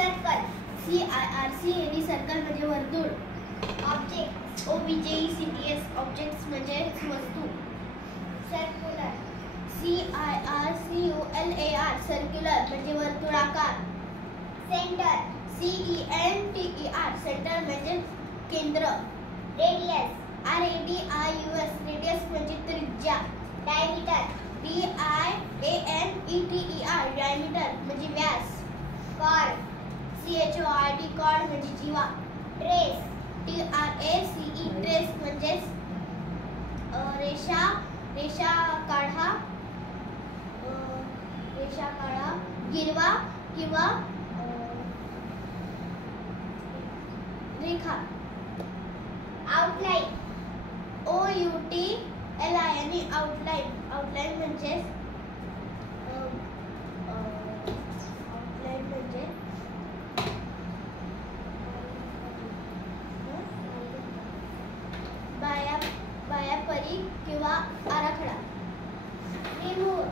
Circle. CIRCLE circle म्हणजे वर्तुळ. Object. OBJECTS objects म्हणजे वस्तू. सर्क्युलर. CIRCULAR सर्क्युलर म्हणजे वर्तुळाकार. सेंटर. CENTER सेंटर म्हणजे केंद्र. रेडियस. RADIUS रेडियस म्हणजे त्रिज्या. डायमीटर. DIAMETER डायमीटर म्हणजे व्यास. कॉर्ड. CHORD कॉर्ड म्हणजे जीवा. ट्रेस. TRACE ट्रेस म्हणजे रेषा काढा. गिरवा किंवा रेखा. आउटलाइन. OUTLINE आउटलाइन म्हणजे बायापरी किंवा आराखडा. रिमूव्ह.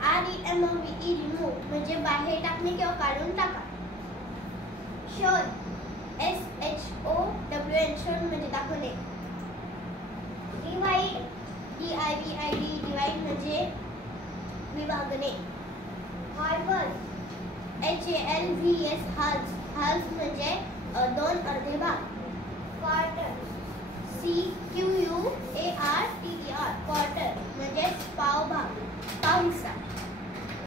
REMOVE रिमूव्ह म्हणजे बाहेर टाकणे किंवा काढून टाका. शोध. SHOWN शोध म्हणजे दाखवणे. डिवाइड. DIVID डिवाइड म्हणजे विभागणे. हार्बर. HALVS हाल्स म्हणजे दोन अर्धे भाग. क्वार्टर. CQUARTER क्वार्टर म्हणजे पाव हिस्सा.